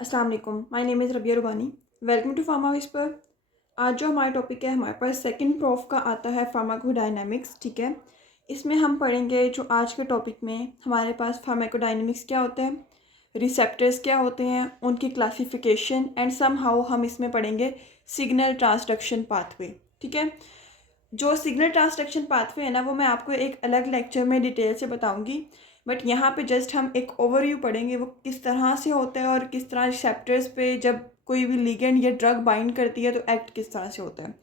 अस्सलाम वालेकुम, my name is Rabia Rubani. Welcome to Pharma Whisper. आज जो हमारा टॉपिक है, हमारे पास सेकंड प्रॉफ का आता है फार्माकोडायनामिक्स। ठीक है, इसमें हम पढ़ेंगे जो आज के टॉपिक में हमारे पास फार्माकोडायनामिक्स क्या होता है, रिसेप्टर्स क्या होते हैं, उनकी क्लासिफिकेशन एंड सम हाउ हम इसमें पढ़ेंगे सिग्नल ट्रांसडक्शन पाथवे। ठीक है, जो सिग्नल ट्रांसडक्शन पाथवे है ना, वो मैं आपको एक अलग लेक्चर में डिटेल से बताऊंगी, बट यहाँ पे जस्ट हम एक ओवरव्यू पढ़ेंगे वो किस तरह से होता है और किस तरह रिसेप्टर्स पे जब कोई भी लिगेंड या ड्रग बाइंड करती है तो एक्ट किस तरह से होता है।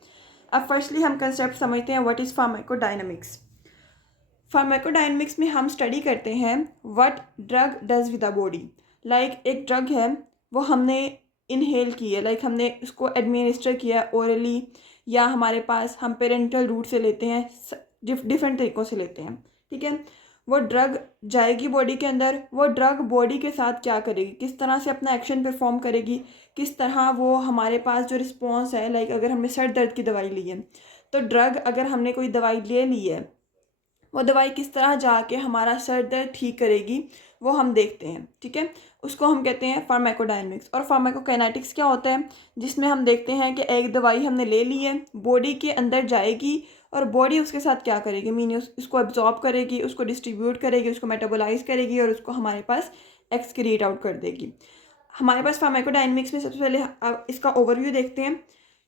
अब फर्स्टली हम कंसेप्ट समझते हैं व्हाट इज़ फार्माकोडायनामिक्स। फार्माकोडायनामिक्स में हम स्टडी करते हैं what drug does with the body. Like एक ड्रग है, वो हमने इनहेल की है, लाइक हमने उसको एडमिनिस्टर किया है ओरली, या हमारे पास हम पेरेंटल रूट से लेते हैं, डिफरेंट तरीक़ों से लेते हैं। ठीक है, वो ड्रग जाएगी बॉडी के अंदर, वो ड्रग बॉडी के साथ क्या करेगी, किस तरह से अपना एक्शन परफॉर्म करेगी, किस तरह वो हमारे पास जो रिस्पॉन्स है, लाइक अगर हमने सर दर्द की दवाई ली है तो ड्रग अगर हमने कोई दवाई ले ली है, वो दवाई किस तरह जाके हमारा सर दर्द ठीक करेगी वो हम देखते हैं। ठीक है, उसको हम कहते हैं फार्माकोडायनामिक्स। और फार्माकोकाइनेटिक्स क्या होता है, जिसमें हम देखते हैं कि एक दवाई हमने ले ली है, बॉडी के अंदर जाएगी और बॉडी उसके साथ क्या करेगी, मीन उसको एब्जॉर्ब करेगी, उसको डिस्ट्रीब्यूट करेगी, उसको मेटाबोलाइज करेगी और उसको हमारे पास एक्सक्रीट आउट कर देगी। हमारे पास फार्माकोडायनामिक्स में सबसे पहले अब इसका ओवरव्यू देखते हैं।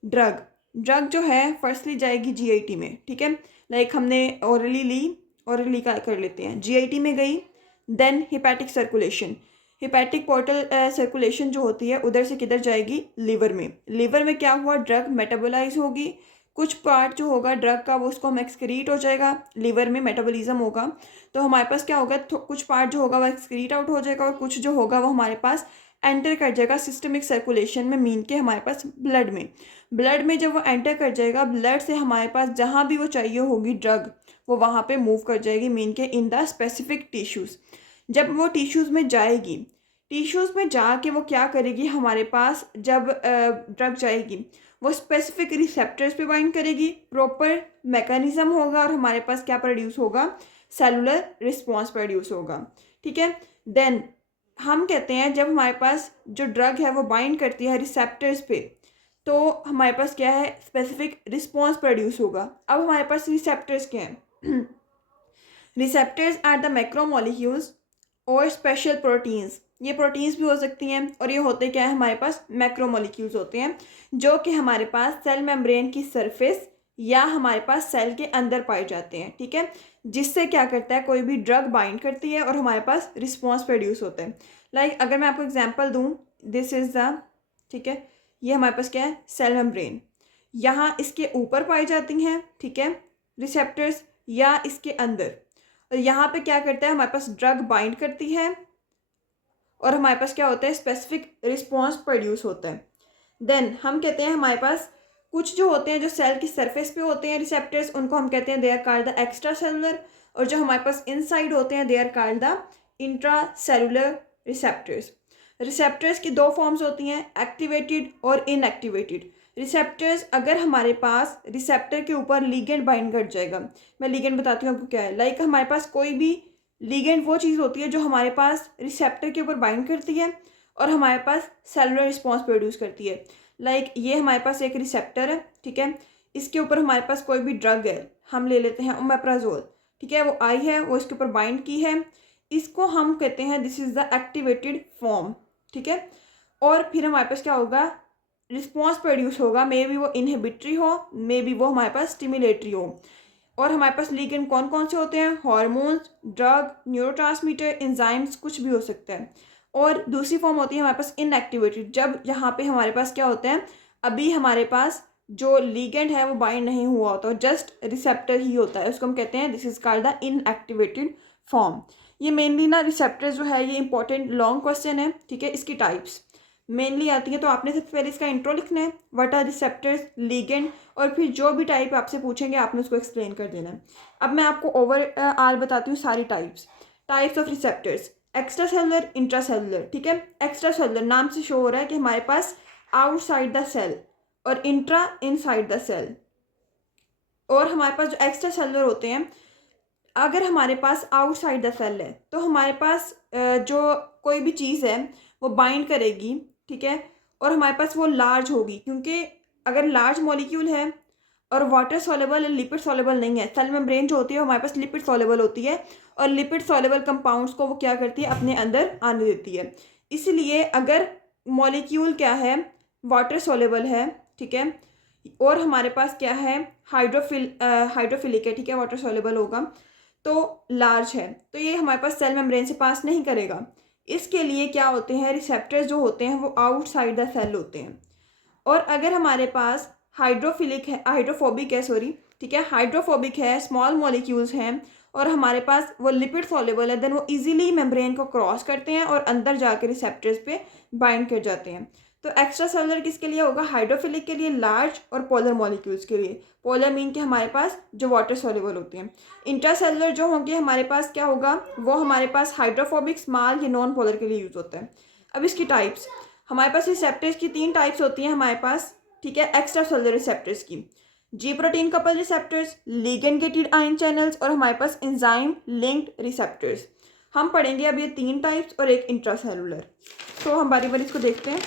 ड्रग ड्रग जो है फर्स्टली जाएगी जीआईटी में। ठीक है, लाइक हमने ओरली ली, ओरली का कर लेते हैं, जीआईटी में गई, then hepatic circulation, hepatic portal circulation जो होती है उधर से किधर जाएगी, लिवर में। लिवर में क्या हुआ, ड्रग मेटाबोलाइज होगी, कुछ पार्ट जो होगा ड्रग का वो उसको हम एक्सक्रीट हो जाएगा, लिवर में मेटाबॉलिज्म होगा, तो हमारे पास क्या होगा, कुछ पार्ट जो होगा वो एक्सक्रीट आउट हो जाएगा और कुछ जो होगा वो हमारे पास एंटर कर जाएगा सिस्टमिक सर्कुलेशन में, मीन के हमारे पास ब्लड में। ब्लड में जब वो एंटर कर जाएगा, ब्लड से हमारे पास जहाँ भी वो चाहिए होगी ड्रग, वो वहाँ पे मूव कर जाएगी, मीन के इन द स्पेसिफिक टिश्यूज़। जब वो टिश्यूज़ में जाएगी, टिश्यूज़ में जाके वो क्या करेगी, हमारे पास जब ड्रग जाएगी वो स्पेसिफिक रिसेप्टर्स पे बाइंड करेगी, प्रॉपर मैकेनिज्म होगा और हमारे पास क्या प्रोड्यूस होगा, सेलुलर रिस्पॉन्स प्रोड्यूस होगा। ठीक है, देन हम कहते हैं जब हमारे पास जो ड्रग है वो बाइंड करती है रिसेप्टर्स पे, तो हमारे पास क्या है, स्पेसिफिक रिस्पॉन्स प्रोड्यूस होगा। अब हमारे पास रिसेप्टर्स क्या हैं रिसेप्टर्स आर द मैक्रोमोलिक्यूल्स और स्पेशल प्रोटीन्स। ये प्रोटीन्स भी हो सकती हैं और ये होते क्या है, हमारे पास मैक्रोमोलिक्यूल्स होते हैं जो कि हमारे पास सेल मेम्ब्रेन की सरफेस या हमारे पास सेल के अंदर पाए जाते हैं। ठीक है, जिससे क्या करता है, कोई भी ड्रग बाइंड करती है और हमारे पास रिस्पॉन्स प्रोड्यूस होता है। लाइक अगर मैं आपको एग्जांपल दूं, दिस इज़ द, ठीक है, ये हमारे पास क्या है, सेल मेम्ब्रेन, यहाँ इसके ऊपर पाई जाती हैं, ठीक है, रिसेप्टर्स, या इसके अंदर, और यहाँ पे क्या करता है, हमारे पास ड्रग बाइंड करती है और हमारे पास क्या होता है, स्पेसिफिक रिस्पॉन्स प्रोड्यूस होता है। देन हम कहते हैं हमारे पास कुछ जो होते हैं जो सेल की सरफेस पे होते हैं रिसेप्टर्स, उनको हम कहते हैं they are called the extra cellular, और जो हमारे पास इनसाइड होते हैं they are called the intra cellular receptors. Receptors की दो फॉर्म्स होती हैं, एक्टिवेटेड और इनएक्टिवेटेड। रिसेप्टर्स, अगर हमारे पास रिसेप्टर के ऊपर लिगेंड बाइंड कर जाएगा, मैं लिगेंड बताती हूँ आपको क्या है, लाइक हमारे पास कोई भी लिगेंड वो चीज़ होती है जो हमारे पास रिसेप्टर के ऊपर बाइंड करती है और हमारे पास सेलुलर रिस्पॉन्स प्रोड्यूस करती है। लाइक ये हमारे पास एक रिसेप्टर है, ठीक है, इसके ऊपर हमारे पास कोई भी ड्रग है, हम ले लेते हैं ओमेप्राजोल, ठीक है, वो आई है, वो इसके ऊपर बाइंड की है, इसको हम कहते हैं this is the activated form. ठीक है, और फिर हमारे पास क्या होगा, रिस्पॉन्स प्रोड्यूस होगा, मे बी वो इनहिबिटरी हो, मे बी वो हमारे पास स्टिमुलेटरी हो। और हमारे पास लिगेंड कौन कौन से होते हैं, हार्मोन्स, ड्रग, न्यूरोट्रांसमीटर, एंजाइम्स, कुछ भी हो सकता है। और दूसरी फॉर्म होती है हमारे पास इनएक्टिवेटेड, जब यहाँ पे हमारे पास क्या होता है, अभी हमारे पास जो लिगेंड है वो बाइंड नहीं हुआ होता, जस्ट रिसेप्टर ही होता है, उसको हम कहते हैं this is called the inactivated form. ये मेनली ना रिसेप्टर जो है, ये इंपॉर्टेंट लॉन्ग क्वेश्चन है, ठीक है, इसकी टाइप्स मेनली आती है, तो आपने सबसे पहले इसका इंट्रो लिखना है, व्हाट आर रिसेप्टर्स, लिगेंड, और फिर जो भी टाइप आपसे पूछेंगे आपने उसको एक्सप्लेन कर देना है। अब मैं आपको ओवरऑल बताती हूँ सारी types of receptors, extra cellular, intra cellular. ठीक है, एक्स्ट्रा सेलुलर नाम से शो हो रहा है कि हमारे पास आउटसाइड द सेल, और इंट्रा इनसाइड द सेल। और हमारे पास जो एक्स्ट्रा सेलुलर होते हैं, अगर हमारे पास आउटसाइड द सेल है तो हमारे पास जो कोई भी चीज़ है वो बाइंड करेगी ठीक है, और हमारे पास वो लार्ज होगी, क्योंकि अगर लार्ज मॉलिक्यूल है और वाटर सॉलेबल या लिपिड सॉलेबल नहीं है, सेल मेम्ब्रेन जो होती है वो हमारे पास लिपिड सॉलेबल होती है और लिपिड सॉलेबल कंपाउंड्स को वो क्या करती है, अपने अंदर आने देती है। इसलिए अगर मॉलिक्यूल क्या है, वाटर सॉलेबल है, ठीक है, और हमारे पास क्या है, हाइड्रोफिलिक है, ठीक है, वाटर सॉलेबल होगा, तो लार्ज है, तो ये हमारे पास सेल मेम्ब्रेन से पास नहीं करेगा। इसके लिए क्या होते हैं, रिसेप्टर्स जो होते हैं वो आउटसाइड द सेल होते हैं। और अगर हमारे पास हाइड्रोफोबिक है, सॉरी, ठीक है, हाइड्रोफोबिक है, स्मॉल मॉलिक्यूल्स हैं और हमारे पास वो लिपिड सॉल्युबल है, देन वो इजीली मेम्ब्रेन को क्रॉस करते हैं और अंदर जाकर रिसेप्टर्स पे बाइंड कर जाते हैं। तो एक्स्ट्रा सेलुलर किसके लिए होगा, हाइड्रोफिलिक के लिए, लार्ज और पोलर मॉलिक्यूल्स के लिए। पोलर मीन के हमारे पास जो वाटर सॉल्युबल होते हैं। इंट्रासेलुलर जो होंगे हमारे पास क्या होगा, वो हमारे पास हाइड्रोफोबिक, स्मॉल या नॉन पोलर के लिए यूज़ होता है। अब इसकी टाइप्स, हमारे पास रिसेप्टर्स की 3 टाइप्स होती हैं हमारे पास, ठीक है, एक्स्ट्रा सेलुलर रिसेप्टर्स की। जी protein couple receptors, ligand gated ion channels और हमारे पास एंजाइम लिंक्ड रिसेप्टर्स। हम पढ़ेंगे अब ये 3 टाइप्स और एक इंट्रासेलुलर। तो हम बारी बारी इसको देखते हैं।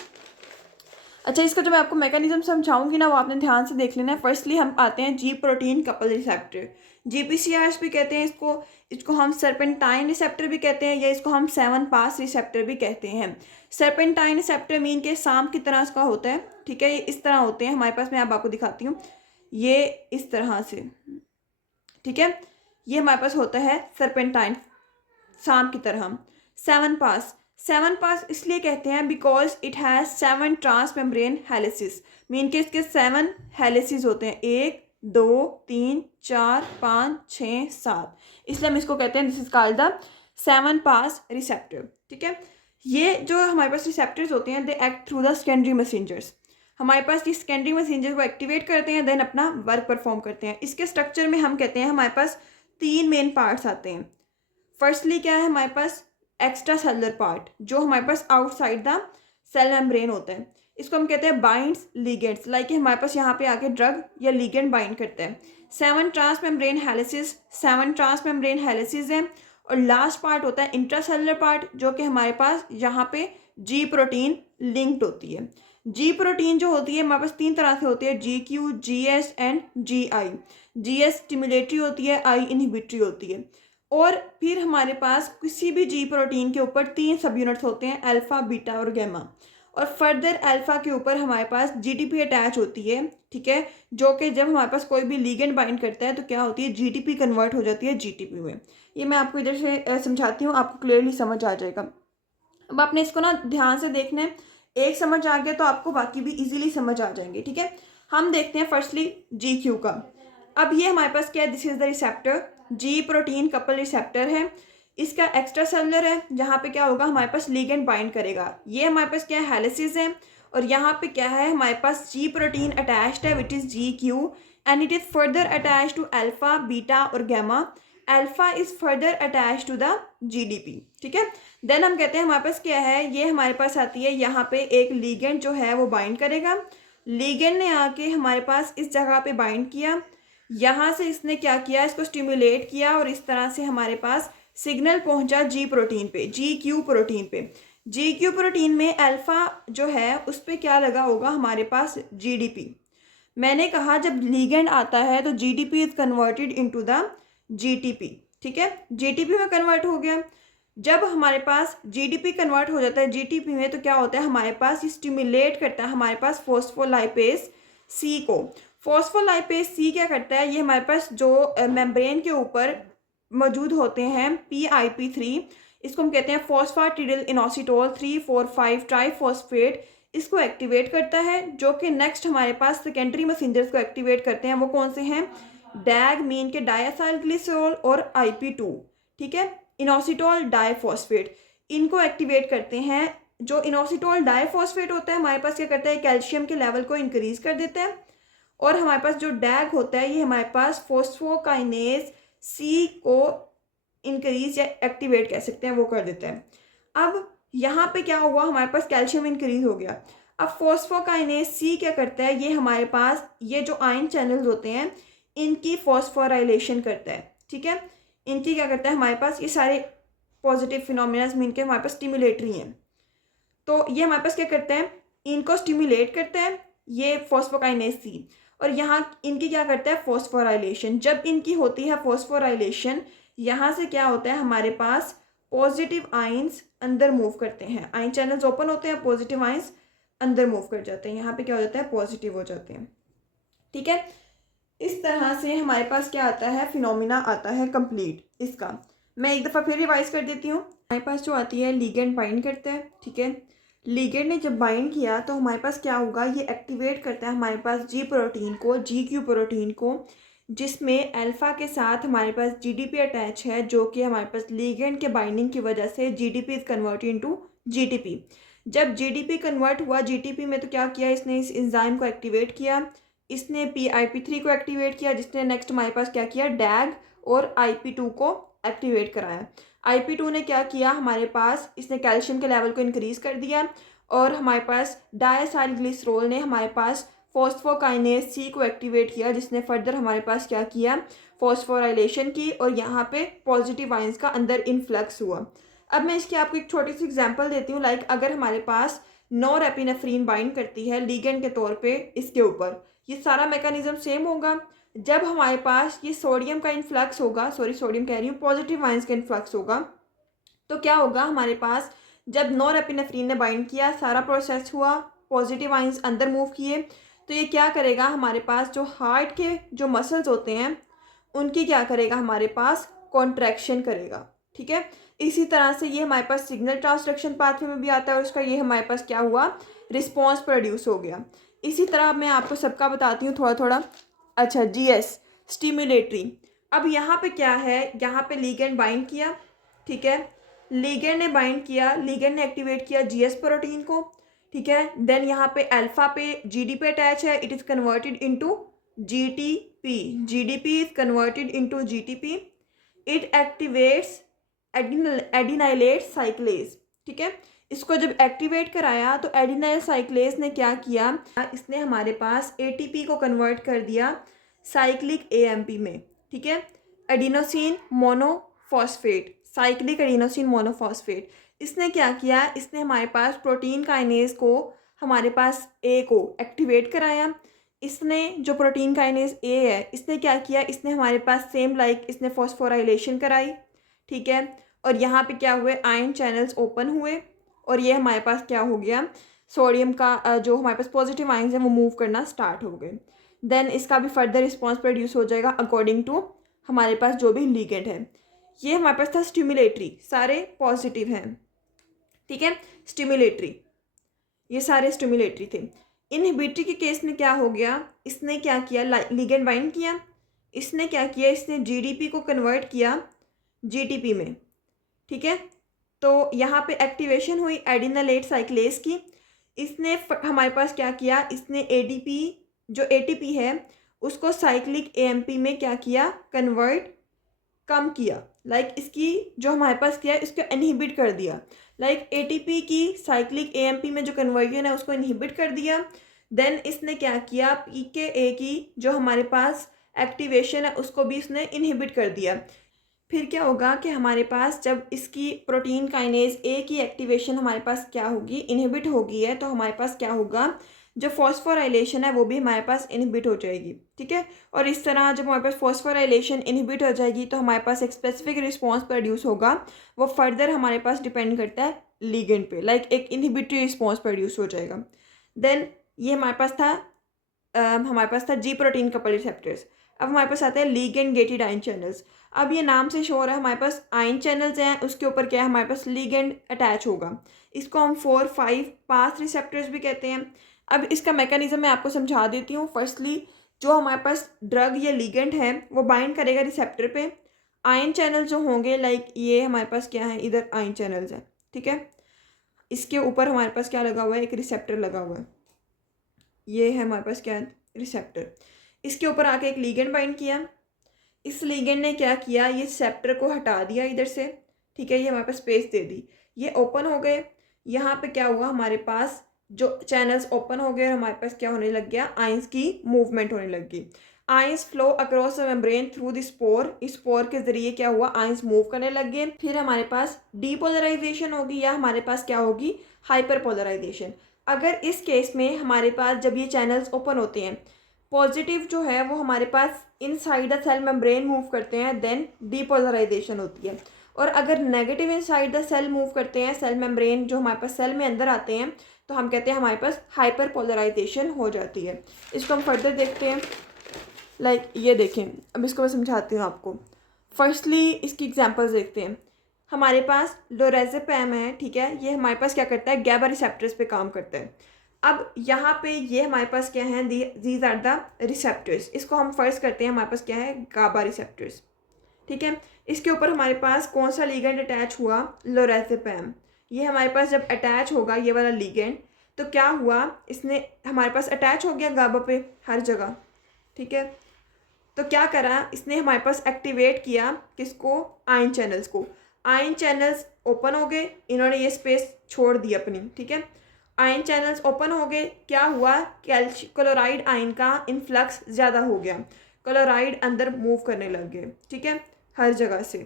अच्छा, इसका जो मैं आपको मैकेनिज्म समझाऊंगी ना, वो आपने ध्यान से देख लेना है। फर्स्टली हम आते हैं जी प्रोटीन कपल रिसेप्टर, GPCRs भी कहते हैं इसको। इसको हम सर्पेंटाइन रिसेप्टर भी कहते हैं, या इसको हम 7 पास रिसेप्टर भी कहते हैं। सर्पेंटाइन रिसेप्टर मीन के सांप की तरह इसका होता है, ठीक है, ये इस तरह होते हैं हमारे पास। मैं अब आपको दिखाती हूँ, ये इस तरह से, ठीक है, ये हमारे पास होता है सर्पेंटाइन, सांप की तरह। 7 पास इसलिए कहते हैं because it has 7 trans membrane helices. Mean के इसके 7 हेलिसेस होते हैं, 1 2 3 4 5 6 7, इसलिए हम इसको कहते हैं, this is called the 7 pass receptor, ठीक है। ये जो हमारे पास रिसेप्टर्स होते हैं, they act through the secondary messengers. हमारे पास ये सेकेंडरी मैसेंजर को एक्टिवेट करते हैं, देन अपना वर्क परफॉर्म करते हैं। इसके स्ट्रक्चर में हम कहते हैं हमारे पास 3 मेन पार्ट्स आते हैं। फर्स्टली क्या है हमारे पास, एक्स्ट्रा सेलुलर पार्ट, जो हमारे पास आउटसाइड द सेल मेम्ब्रेन होता है। इसको हम कहते हैं बाइंड्स लिगेंड्स, लाइक हमारे पास यहाँ पे आके ड्रग या लिगेंड बाइंड करता है। 7 trans membrane helices, 7 trans membrane helices हैं। और लास्ट पार्ट होता है इंट्रासेलुलर पार्ट, जो कि हमारे पास यहाँ पे जी प्रोटीन लिंक्ड होती है। जी प्रोटीन जो होती है हमारे पास 3 तरह से होती है, GQ, GS and GI। GS stimulatory होती है, I इनहिबिटरी होती है। और फिर हमारे पास किसी भी जी प्रोटीन के ऊपर 3 सब यूनिट्स होते हैं, अल्फ़ा, बीटा और गैमा। और फर्दर अल्फ़ा के ऊपर हमारे पास GTP अटैच होती है, ठीक है, जो कि जब हमारे पास कोई भी लिगेंड बाइंड करता है तो क्या होती है, GTP कन्वर्ट हो जाती है GTP में। ये मैं आपको इधर से समझाती हूँ, आपको क्लियरली समझ आ जाएगा। अब आपने इसको ना ध्यान से देखना है, एक समझ आ गया तो आपको बाकी भी इजीली समझ आ जाएंगे, ठीक है। हम देखते हैं फर्स्टली GQ का। अब ये हमारे पास क्या है, this is the receptor, ji protein couple receptor है। इसका एक्स्ट्रा सेलुलर है, जहाँ पे क्या होगा हमारे पास लिगेंड बाइंड करेगा। ये हमारे पास क्या है, हेलिसेस है। और यहाँ पे क्या है हमारे पास, जी प्रोटीन अटैच्ड है which is GQ and it is further attach to alpha, beta और gamma. Alpha is further attach to the GDP, ठीक है। देन हम कहते हैं हमारे पास क्या है, ये हमारे पास आती है, यहाँ पे एक लिगेंड जो है वो बाइंड करेगा। लिगेंड ने आके हमारे पास इस जगह पे बाइंड किया, यहाँ से इसने क्या किया, इसको स्टिमुलेट किया और इस तरह से हमारे पास सिग्नल पहुंचा जी प्रोटीन पे, GQ प्रोटीन पे। GQ प्रोटीन में अल्फा जो है उस पर क्या लगा होगा हमारे पास, GDP। मैंने कहा जब लिगेंड आता है तो GDP is converted into the GTP, ठीक है, GTP में कन्वर्ट हो गया। जब हमारे पास GDP कन्वर्ट हो जाता है GTP में, तो क्या होता है हमारे पास, स्टिमुलेट करता है हमारे पास फॉस्फोलाइपेज C को। फॉस्फोलाइपेज C क्या करता है, ये हमारे पास जो मेम्ब्रेन के ऊपर मौजूद होते हैं PIP3, इसको हम कहते हैं फॉस्फाटिडिल इनोसिटोल 3,4,5 ट्राईफॉस्फेट, इसको एक्टिवेट करता है, जो कि नेक्स्ट हमारे पास सेकेंडरी मैसेंजर्स को एक्टिवेट करते हैं। वो कौन से हैं, डैग मीन के डायासाइल ग्लिसरॉल और IP2, ठीक है, इनोसिटोल डाईफॉस्फेट, इनको एक्टिवेट करते हैं। जो इनोसिटोल डाईफॉस्फेट होता है हमारे पास क्या करता है, कैल्शियम के लेवल को इंक्रीज कर देता है। और हमारे पास जो डैग होता है ये हमारे पास फोस्फोकाइनेज C को इंक्रीज या एक्टिवेट कह सकते हैं, वो कर देता है। अब यहाँ पे क्या हुआ, हमारे पास कैल्शियम इंक्रीज हो गया। अब फोस्फोकाइनेज C क्या करता है, ये हमारे पास ये जो आयन चैनल्स होते हैं इनकी फॉस्फोराइलेशन करता है, ठीक है, इनकी क्या करता है हमारे पास, ये सारे पॉजिटिव फिनोमिना मीन के हमारे पास स्टिमुलेटरी हैं। तो ये हमारे पास क्या करते हैं, इनको स्टिमुलेट करता है ये फॉस्फोकाइनेज सी, और यहाँ इनकी क्या करता है, फॉस्फोराइलेशन। जब इनकी होती है फॉस्फोराइलेशन, यहाँ से क्या होता है, हमारे पास पॉजिटिव आइंस अंदर मूव करते हैं, आयन चैनल्स ओपन होते हैं, पॉजिटिव आइंस अंदर मूव कर जाते हैं, यहाँ पे क्या हो जाता है, पॉजिटिव हो जाते हैं। ठीक है, इस तरह से हमारे पास क्या आता है, फिनोमिना आता है कंप्लीट। इसका मैं एक दफ़ा फिर रिवाइज कर देती हूँ। हमारे पास जो आती है, लिगेंड बाइंड करता है, ठीक है, लिगेंड ने जब बाइंड किया तो हमारे पास क्या होगा, ये एक्टिवेट करता है हमारे पास जी प्रोटीन को, GQ प्रोटीन को, जिसमें अल्फ़ा के साथ हमारे पास GDP अटैच है, जो कि हमारे पास लिगेंड के बाइंडिंग की वजह से GDP is converted into GTP। जब GDP कन्वर्ट हुआ GTP में, तो क्या किया इसने, इस एंजाइम को एक्टिवेट किया, इसने PIP3 को एक्टिवेट किया, जिसने नेक्स्ट हमारे पास क्या किया, डैग और IP2 को एक्टिवेट कराया। IP2 ने क्या किया, हमारे पास इसने कैल्शियम के लेवल को इंक्रीज़ कर दिया, और हमारे पास डायसाइलग्लिसरॉल ने हमारे पास फॉस्फोकाइनेज सी को एक्टिवेट किया, जिसने फर्दर हमारे पास क्या किया, फॉस्फोराइलेशन की, और यहाँ पे पॉजिटिव आइंस का अंदर इन्फ्लक्स हुआ। अब मैं इसकी आपको एक छोटी सी एग्जांपल देती हूँ। लाइक अगर हमारे पास नॉरएपिनेफ्रीन बाइंड करती है लिगेंड के तौर पे इसके ऊपर, ये सारा मैकेनिज्म सेम होगा। जब हमारे पास ये सोडियम का इन्फ्लक्स होगा, सॉरी सोडियम कह रही हूँ, पॉजिटिव आइंस का इन्फ्लक्स होगा, तो क्या होगा, हमारे पास जब नॉरएपिनेफ्रीन ने बाइंड किया, सारा प्रोसेस हुआ, पॉजिटिव आइंस अंदर मूव किए, तो ये क्या करेगा, हमारे पास जो हार्ट के जो मसल्स होते हैं उनकी क्या करेगा, हमारे पास कॉन्ट्रैक्शन करेगा। ठीक है, इसी तरह से ये हमारे पास सिग्नल ट्रांसडक्शन पाथवे में भी आता है, और उसका ये हमारे पास क्या हुआ, रिस्पॉन्स प्रोड्यूस हो गया। इसी तरह मैं आपको सबका बताती हूँ थोड़ा थोड़ा। अच्छा, GS स्टिमुलेटरी। अब यहाँ पे क्या है, यहाँ पे लिगेंड बाइंड किया, ठीक है, लिगेंड ने बाइंड किया, लिगेंड ने एक्टिवेट किया GS प्रोटीन को, ठीक है। देन यहाँ पे अल्फा पे GDP अटैच है, it is converted into GTP, GDP is converted into GTP, it activates adenylate साइक्लेज। ठीक है, इसको जब एक्टिवेट कराया तो एडिनाइल साइक्लेज ने क्या किया, इसने हमारे पास ATP को कन्वर्ट कर दिया साइक्लिक AMP में। ठीक है, adenosine monophosphate, cyclic adenosine monophosphate. इसने क्या किया, इसने हमारे पास प्रोटीन काइनेज को, हमारे पास A को एक्टिवेट कराया। इसने जो प्रोटीन काइनेज A है, इसने क्या किया, इसने हमारे पास सेम लाइक इसने फॉस्फोराइलेशन कराई। ठीक है, और यहाँ पे क्या हुए, आयन चैनल्स ओपन हुए, और ये हमारे पास क्या हो गया, सोडियम का जो हमारे पास पॉजिटिव आयंस है वो मूव करना स्टार्ट हो गए। देन इसका भी फर्दर रिस्पॉन्स प्रोड्यूस हो जाएगा अकॉर्डिंग टू हमारे पास जो भी लिगेंड है। ये हमारे पास था स्टिमुलेटरी, सारे पॉजिटिव हैं। ठीक है, स्टिमुलेटरी, ये सारे स्टिमुलेटरी थे। इनहिबिटरी के केस में क्या हो गया, इसने क्या किया, लिगेंड बाइंड किया, इसने क्या किया, इसने GDP को कन्वर्ट किया GTP में। ठीक है, तो यहाँ पे एक्टिवेशन हुई एडिनालेट साइक्लेज की। इसने हमारे पास क्या किया, इसने ADP जो ATP है उसको साइक्लिक AMP में क्या किया, कन्वर्ट कम किया। लाइक इसकी जो हमारे पास किया इसको इनहिबिट कर दिया। लाइक ATP की साइक्लिक AMP में जो कन्वर्जन है उसको इनहिबिट कर दिया। देन इसने क्या किया, PKA की जो हमारे पास एक्टिवेशन है उसको भी इसने इनहिबिट कर दिया। फिर क्या होगा कि हमारे पास जब इसकी प्रोटीन काइनेज A की एक्टिवेशन हमारे पास क्या होगी, इनहिबिट होगी है, तो हमारे पास क्या होगा, जो फॉस्फोराइलेशन है वो भी हमारे पास इनहिबिट हो जाएगी। ठीक है, और इस तरह जब हमारे पास फॉस्फोराइलेशन इनहिबिट हो जाएगी तो हमारे पास एक स्पेसिफिक रिस्पॉन्स प्रोड्यूस होगा, वो फर्दर हमारे पास डिपेंड करता है लिगेंड पे, लाइक एक इनहिबिटरी रिस्पॉन्स प्रोड्यूस हो जाएगा। देन ये हमारे पास था G प्रोटीन कपल रिसेप्टर्स। अब हमारे पास आता है लिगेंड गेटेड आयन चैनल्स। अब ये नाम से शो हो रहा है, हमारे पास आयन चैनल्स हैं, उसके ऊपर क्या है, हमारे पास लिगेंड अटैच होगा। इसको हम 4-5 पास रिसेप्टर्स भी कहते हैं। अब इसका मैकेनिज्म मैं आपको समझा देती हूँ। फर्स्टली जो हमारे पास ड्रग या लिगेंड है वो बाइंड करेगा रिसेप्टर पे। आयन चैनल जो होंगे, लाइक ये हमारे पास क्या है, इधर आयन चैनल्स हैं। ठीक है, इसके ऊपर हमारे पास क्या लगा हुआ है, एक रिसेप्टर लगा हुआ है, ये है हमारे पास क्या है, रिसेप्टर। इसके ऊपर आके एक लिगेंड बाइंड किया, इस लिगेंड ने क्या किया, ये रिसेप्टर को हटा दिया इधर से। ठीक है, ये हमारे पास स्पेस दे दी, ये ओपन हो गए। यहाँ पे क्या हुआ, हमारे पास जो चैनल्स ओपन हो गए और हमारे पास क्या होने लग गया, आयंस की मूवमेंट होने लग गई। Ions flow across the membrane through the spore, इस स्पोर के जरिए क्या हुआ, आयंस मूव करने लग गए। फिर हमारे पास डीपोलराइजेशन होगी, या हमारे पास क्या होगी, हाइपरपोलराइजेशन। अगर इस केस में हमारे पास जब ये चैनल्स ओपन होते हैं, पॉजिटिव जो है वो हमारे पास inside the cell membrane move करते हैं, देन डीपोलराइजेशन होती है। और अगर negative inside the cell move करते हैं, सेल मेम्ब्रेन जो हमारे पास सेल में अंदर आते हैं, तो हम कहते हैं हमारे पास हाइपरपोलराइजेशन हो जाती है। इसको हम फर्दर देखते हैं। ये देखें, अब इसको मैं समझाती हूँ आपको। फर्स्टली इसकी एग्जांपल्स देखते हैं। हमारे पास लोरेज़ेपैम है, ठीक है, ये हमारे पास क्या करता है, गैबा रिसेप्टर्स पे काम करता है। अब यहाँ पे ये हमारे पास क्या है, दीज आर द रिसेप्टर्स। इसको हम फर्स्ट करते हैं, हमारे पास क्या है, गाबा रिसेप्टर्स, ठीक है। इसके ऊपर हमारे पास कौन सा लिगेंड अटैच हुआ, लोरेज़ेपैम। ये हमारे पास जब अटैच होगा ये वाला लिगेंड, तो क्या हुआ, इसने हमारे पास अटैच हो गया गाबा पे हर जगह, ठीक है। तो क्या करा इसने, हमारे पास एक्टिवेट किया किसको, आयन चैनल्स को। आयन चैनल्स ओपन हो गए, इन्होंने ये स्पेस छोड़ दी अपनी, ठीक है। आयन चैनल्स ओपन हो गए, क्या हुआ, क्लोराइड आयन का इन्फ्लक्स ज़्यादा हो गया, क्लोराइड अंदर मूव करने लग गए, ठीक है, हर जगह से।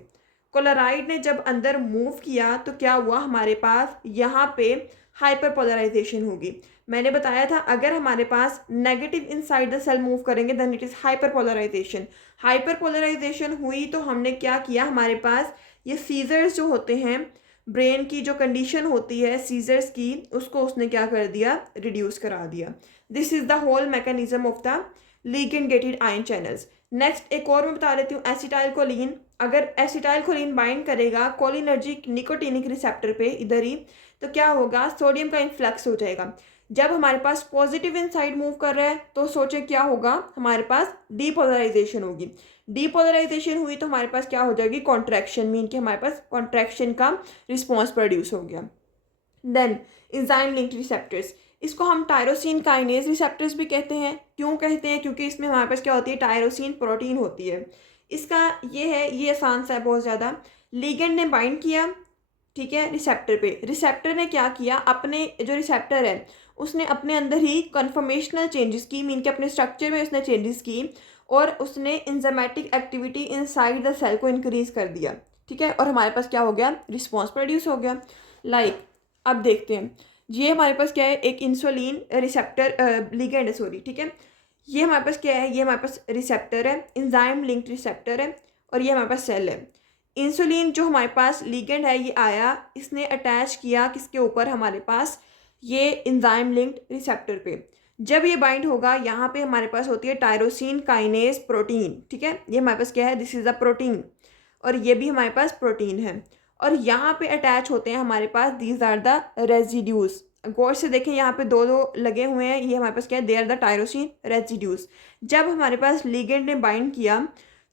क्लोराइड ने जब अंदर मूव किया तो क्या हुआ, हमारे पास यहाँ पे हाइपरपोलराइजेशन होगी। मैंने बताया था अगर हमारे पास negative inside the cell move करेंगे then it is hyperpolarisation. Hyperpolarisation हुई तो हमने क्या किया, हमारे पास ये सीजर्स जो होते हैं, ब्रेन की जो कंडीशन होती है सीजर्स की, उसको उसने क्या कर दिया, रिड्यूस करा दिया। This is the whole mechanism of the ligand gated ion channels. Next एक और मैं बता देती हूँ, एसिटाइल कोलिन। अगर एसिटाइल कोलिन बाइंड करेगा कोलिनर्जिक निकोटिनिक रिसेप्टर पे इधर ही, तो क्या होगा, सोडियम का इन्फ्लक्स हो जाएगा। जब हमारे पास पॉजिटिव इनसाइड मूव कर रहा है तो सोचे क्या होगा, हमारे पास डीपोलराइजेशन होगी। डीपोलराइजेशन हुई तो हमारे पास क्या हो जाएगी, कॉन्ट्रैक्शन, मीन कि हमारे पास कॉन्ट्रैक्शन का रिस्पॉन्स प्रोड्यूस हो गया। देन एंजाइम लिंक्ड रिसेप्टर्स, इसको हम टायरोसिन काइनेज रिसेप्टर्स भी कहते हैं। क्यों कहते हैं, क्योंकि इसमें हमारे पास क्या होती है, टायरोसिन प्रोटीन होती है। इसका ये है, ये आसान सा है बहुत ज़्यादा। लिगेंड ने बाइंड किया, ठीक है, रिसेप्टर पे। रिसेप्टर ने क्या किया, अपने जो रिसेप्टर है उसने अपने अंदर ही कन्फर्मेशनल चेंजेस की, मीन के अपने स्ट्रक्चर में उसने चेंजेस की, और उसने enzymatic activity inside the cell को इंक्रीज कर दिया, ठीक है। और हमारे पास क्या हो गया, रिस्पॉन्स प्रोड्यूस हो गया। अब देखते हैं, ये हमारे पास क्या है, एक इंसुलिन रिसेप्टर लिगेंड है, सॉरी, ठीक है। ये हमारे पास क्या है, ये हमारे पास रिसेप्टर है, एंजाइम लिंक्ड रिसेप्टर है, और ये हमारे पास सेल है। इंसुलिन जो हमारे पास लिगेंड है ये आया, इसने अटैच किया किसके ऊपर, हमारे पास ये एंजाइम लिंक्ड रिसेप्टर पे। जब ये बाइंड होगा यहाँ पे हमारे पास होती है टायरोसिन काइनेज प्रोटीन, ठीक है। ये हमारे पास क्या है, दिस इज़ अ प्रोटीन, और ये भी हमारे पास प्रोटीन है। और यहाँ पे अटैच होते हैं हमारे पास, दीज आर द रेजिड्यूज। गौर से देखें, यहाँ पे दो दो लगे हुए हैं, ये हमारे पास क्या है, they are the tyrosine residues. जब हमारे पास लिगेंड ने बाइंड किया,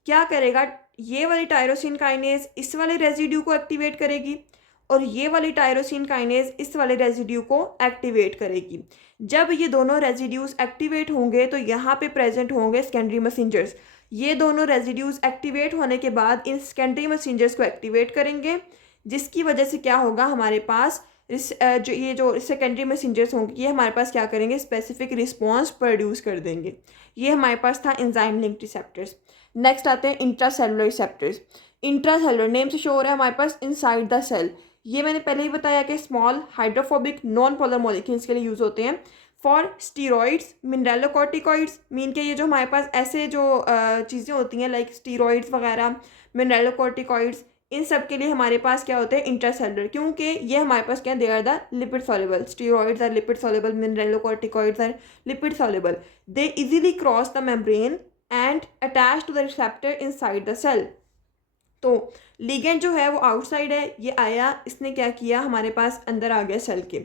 क्या करेगा, ये वाली टायरोसिन काइनेज इस वाले रेजिड्यू को एक्टिवेट करेगी, और ये वाली टायरोसिन काइनेज इस वाले रेजिड्यू को एक्टिवेट करेगी। जब ये दोनों रेजिड्यूज एक्टिवेट होंगे तो यहाँ पे प्रेजेंट होंगे सेकेंडरी मैसेंजर्स। ये दोनों रेजिड्यूज एक्टिवेट होने के बाद इन सेकेंडरी मैसेंजर्स को एक्टिवेट करेंगे, जिसकी वजह से क्या होगा, हमारे पास जो सेकेंडरी मैसेंजर्स होंगे ये हमारे पास क्या करेंगे, स्पेसिफिक रिस्पॉन्स प्रोड्यूस कर देंगे। ये हमारे पास था एंजाइम लिंक्ड रिसेप्टर्स। नेक्स्ट आते हैं इंट्रासेलुलर रिसेप्टर्स। इंट्रासेलुलर नेम से शो हो रहा है हमारे पास इनसाइड द सेल। ये मैंने पहले ही बताया कि small hydrophobic non polar molecules के लिए यूज़ होते हैं फॉर स्टीरॉइड्स, मिनरलोकॉर्टिकॉइड्स, मीन के ये जो हमारे पास ऐसे जो चीज़ें होती हैं लाइक स्टीरॉइड्स वगैरह, मिनरलोकॉर्टिकॉइड्स, इन सब के लिए हमारे पास क्या होते हैं, इंट्रासेलुलर, क्योंकि ये हमारे पास क्या, they are the lipid soluble. Steroids are lipid soluble, mineralocorticoids are lipid soluble. They easily cross the membrane and attach to the receptor inside the cell. तो लिगेंड जो है वो आउटसाइड है, ये आया, इसने क्या किया, हमारे पास अंदर आ गया सेल के,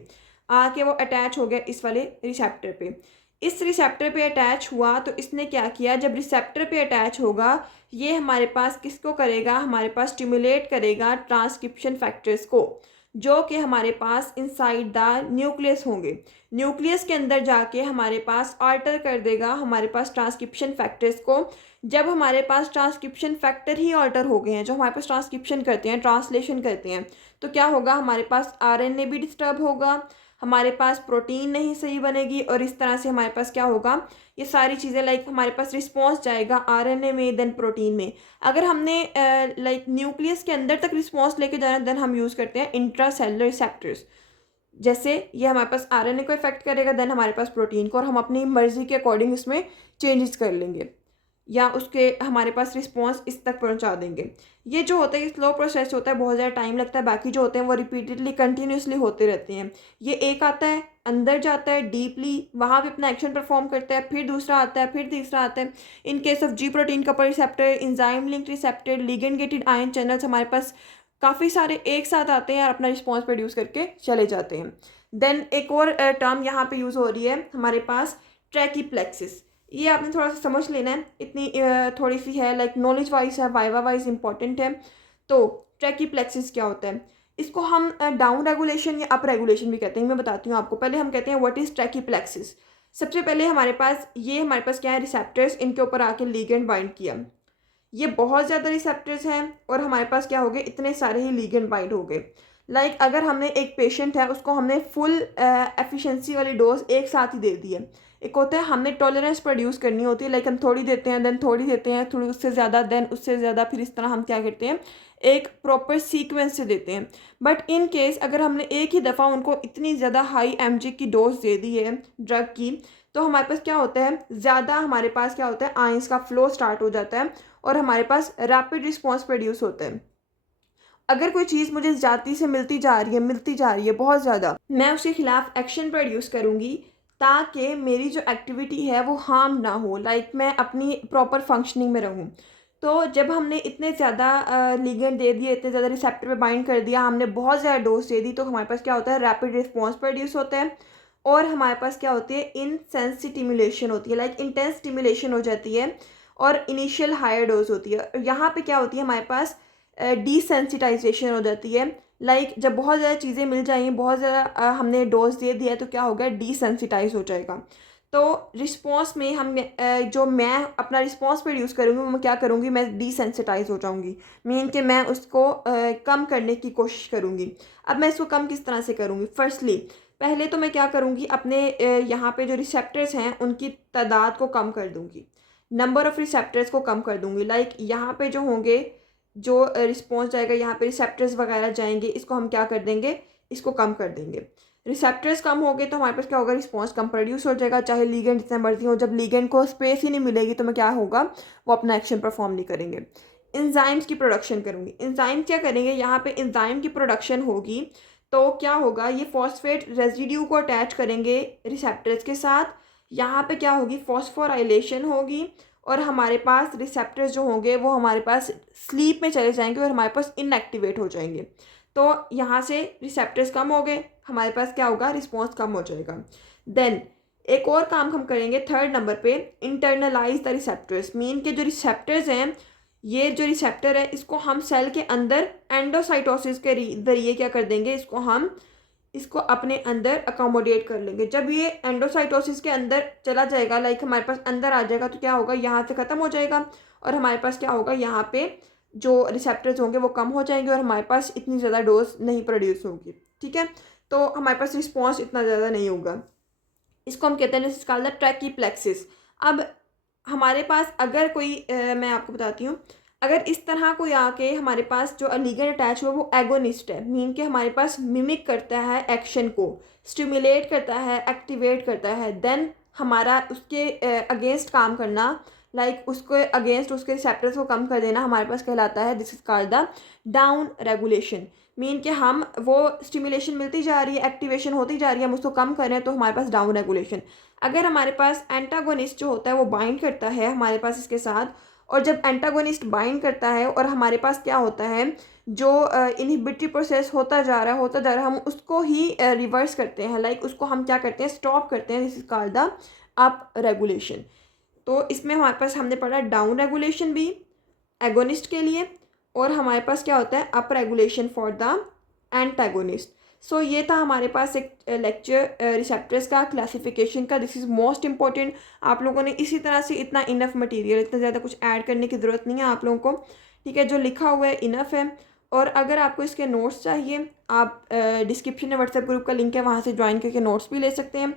आके वो अटैच हो गया इस वाले रिसेप्टर पे। इस रिसेप्टर पे अटैच हुआ तो इसने क्या किया, जब रिसेप्टर पे अटैच होगा ये हमारे पास किसको करेगा, हमारे पास स्टिमुलेट करेगा ट्रांसक्रिप्शन फैक्टर्स को, जो कि हमारे पास इनसाइड द न्यूक्लियस होंगे। न्यूक्लियस के अंदर जाके हमारे पास अल्टर कर देगा हमारे पास ट्रांसक्रिप्शन फैक्टर्स को। जब हमारे पास ट्रांसक्रिप्शन फैक्टर ही अल्टर हो गए हैं, जो हमारे पास ट्रांसक्रिप्शन करते हैं, ट्रांसलेशन करते हैं, तो क्या होगा, हमारे पास आरएनए भी डिस्टर्ब होगा, हमारे पास प्रोटीन नहीं सही बनेगी, और इस तरह से हमारे पास क्या होगा, ये सारी चीज़ें लाइक हमारे पास रिस्पॉन्स जाएगा आरएनए में, देन प्रोटीन में। अगर हमने लाइक न्यूक्लियस के अंदर तक रिस्पॉन्स लेके जाना, देन हम यूज़ करते हैं इंट्रासेलुलर रिसेप्टर्स। जैसे ये हमारे पास आरएनए को इफेक्ट करेगा, देन हमारे पास प्रोटीन को, और हम अपनी मर्जी के अकॉर्डिंग इसमें चेंजेस कर लेंगे या उसके हमारे पास रिस्पॉन्स इस तक पहुंचा देंगे। ये जो होता है स्लो प्रोसेस होता है, बहुत ज़्यादा टाइम लगता है। बाकी जो होते हैं वो रिपीटेडली कंटिन्यूसली होते रहते हैं। ये एक आता है, अंदर जाता है डीपली, वहाँ भी अपना एक्शन परफॉर्म करता है, फिर दूसरा आता है, फिर तीसरा आता है। In case of ji protein couple receptor, enzyme linked receptor, ligand gated ion channels हमारे पास काफ़ी सारे एक साथ आते हैं और अपना रिस्पॉन्स प्रोड्यूस करके चले जाते हैं। देन एक और टर्म यहाँ पे यूज़ हो रही है हमारे पास, ट्रैकीप्लेक्सिस। ये आपने थोड़ा सा समझ लेना है, इतनी थोड़ी सी है, लाइक नॉलेज वाइज है, वाइवा वाइज इंपॉर्टेंट है। तो ट्रैकीप्लेक्सिस क्या होता है, इसको हम डाउन रेगुलेशन या अप रेगुलेशन भी कहते हैं। मैं बताती हूँ आपको। पहले हम कहते हैं व्हाट इज़ ट्रैकीप्लेक्सिस। सबसे पहले हमारे पास क्या है, रिसेप्टर्स, इनके ऊपर आके लिगेंड बाइंड किया। ये बहुत ज़्यादा रिसेप्टर्स हैं और हमारे पास क्या हो गए, इतने सारे ही लिगेंड बाइंड हो गए। लाइक अगर हमने एक पेशेंट है, उसको हमने फुल एफिशिएंसी वाली डोज एक साथ ही दे दी है। एक होता है हमने टॉलरेंस प्रोड्यूस करनी होती है, लाइक हम थोड़ी देते हैं, देन थोड़ी देते हैं, थोड़ी उससे ज़्यादा, देन उससे ज़्यादा, फिर इस तरह हम क्या करते हैं, एक प्रॉपर सीक्वेंस से देते हैं। बट इन केस अगर हमने एक ही दफ़ा उनको इतनी ज़्यादा हाई mg की डोज दे दी है ड्रग की, तो हमारे पास क्या होता है, ज़्यादा हमारे पास क्या होता है, आयंस का फ्लो स्टार्ट हो जाता है और हमारे पास रैपिड रिस्पॉन्स प्रोड्यूस होता है। अगर कोई चीज़ मुझे जाती से मिलती जा रही है बहुत ज़्यादा, मैं उसके खिलाफ एक्शन प्रोड्यूस करूँगी ताकि मेरी जो एक्टिविटी है वो हार्म ना हो, लाइक मैं अपनी प्रॉपर फंक्शनिंग में रहूँ। तो जब हमने इतने ज़्यादा लिगेंड दे दिए, इतने ज़्यादा रिसेप्टर पे बाइंड कर दिया, हमने बहुत ज़्यादा डोज दे दी, तो हमारे पास क्या होता है, रैपिड रिस्पॉन्स प्रोड्यूस होता है। और हमारे पास क्या होती है, इनसेंसिटिमुलेशन होती है, लाइक इंटेंस स्टिमुलेशन हो जाती है और इनिशियल हायर डोज होती है। यहाँ पे क्या होती है, हमारे पास डिसेंसिटाइजेशन हो जाती है। लाइक जब बहुत ज़्यादा चीज़ें मिल जाएंगी, बहुत ज़्यादा हमने डोज दे दिया है, तो क्या होगा, डिसेंसिटाइज हो जाएगा। तो रिस्पॉन्स में हम जो मैं अपना रिस्पॉन्स प्रोड्यूस करूँगी, वो मैं क्या करूँगी, मैं डिसेंसिटाइज हो जाऊँगी। मीन कि मैं उसको कम करने की कोशिश करूँगी। अब मैं इसको कम किस तरह से करूँगी, फर्स्टली पहले तो मैं क्या करूँगी, अपने यहाँ पे जो रिसेप्टर्स हैं उनकी तादाद को कम कर दूँगी, नंबर ऑफ़ रिसेप्टर्स को कम कर दूँगी। लाइक यहाँ पे जो होंगे, जो रिस्पॉन्स जाएगा, यहाँ पे रिसेप्टर्स वगैरह जाएंगे, इसको हम क्या कर देंगे, इसको कम कर देंगे। रिसेप्टर्स कम हो गए तो हमारे पास क्या होगा, रिस्पॉन्स कम प्रोड्यूस हो जाएगा, चाहे लीगेंड जितना मर्जी हो। जब लीगेंड को स्पेस ही नहीं मिलेगी तो मैं क्या होगा, वो अपना एक्शन परफॉर्म नहीं करेंगे। इंजाइम्स की प्रोडक्शन करूँगी। इंजाइम क्या करेंगे, यहाँ पे इंजाइम की प्रोडक्शन होगी तो क्या होगा, ये फॉस्फेट रेजिड्यू को अटैच करेंगे रिसेप्टर्स के साथ। यहाँ पे क्या होगी, फॉस्फोराइलेशन होगी और हमारे पास रिसेप्टर्स जो होंगे वो हमारे पास स्लीप में चले जाएंगे और हमारे पास इनएक्टिवेट हो जाएंगे। तो यहाँ से रिसेप्टर्स कम हो गए, हमारे पास क्या होगा, रिस्पॉन्स कम हो जाएगा। देन एक और काम हम करेंगे थर्ड नंबर पे, इंटरनलाइज द रिसेप्टर्स। मीन के जो रिसेप्टर्स हैं, ये जो रिसेप्टर है, इसको हम सेल के अंदर एंडोसाइटोसिस के जरिए क्या कर देंगे, इसको अपने अंदर अकोमोडेट कर लेंगे। जब ये एंडोसाइटोसिस के अंदर चला जाएगा, लाइक हमारे पास अंदर आ जाएगा, तो क्या होगा, यहाँ से ख़त्म हो जाएगा और हमारे पास क्या होगा, यहाँ पे जो रिसेप्टर्स होंगे वो कम हो जाएंगे और हमारे पास इतनी ज़्यादा डोज नहीं प्रोड्यूस होगी। ठीक है, तो हमारे पास रिस्पॉन्स इतना ज़्यादा नहीं होगा। इसको हम कहते हैं, दिस इज कॉल्ड द ट्रैकीप्लेक्सिस। अब हमारे पास अगर कोई मैं आपको बताती हूँ, अगर इस तरह कोई आके हमारे पास जो लिगेंड अटैच हुआ वो एगोनिस्ट है, मीन कि हमारे पास मिमिक करता है एक्शन को, स्टिमुलेट करता है, एक्टिवेट करता है, देन हमारा उसके अगेंस्ट काम करना, लाइक उसको अगेंस्ट उसके रिसेप्टर्स को कम कर देना, हमारे पास कहलाता है, this is called the down regulation. Mean कि हम वो स्टिमुलेशन मिलती जा रही है, एक्टिवेशन होती जा रही है, हम उसको कम कर रहे हैं, तो हमारे पास डाउन रेगुलेशन। अगर हमारे पास एंटागोनिस्ट जो होता है वो बाइंड करता है हमारे पास इसके साथ, और जब एंटागोनिस्ट बाइंड करता है और हमारे पास क्या होता है, जो इनहिबिटरी प्रोसेस होता जा रहा है, हम उसको ही रिवर्स करते हैं, लाइक उसको हम क्या करते हैं, स्टॉप करते हैं। This is called the up regulation. तो इसमें हमारे पास हमने पढ़ा डाउन रेगुलेशन भी एगोनिस्ट के लिए, और हमारे पास क्या होता है, up regulation for the antagonist. So ये था हमारे पास एक लेक्चर रिसेप्टर्स का, क्लासिफिकेशन का। This is most important. आप लोगों ने इसी तरह से इतना इनफ मटेरियल, इतना ज़्यादा कुछ ऐड करने की ज़रूरत नहीं है आप लोगों को। ठीक है, जो लिखा हुआ है इनफ है। और अगर आपको इसके नोट्स चाहिए, आप डिस्क्रिप्शन में व्हाट्सएप ग्रुप का लिंक है, वहाँ से ज्वाइन करके नोट्स भी ले सकते हैं।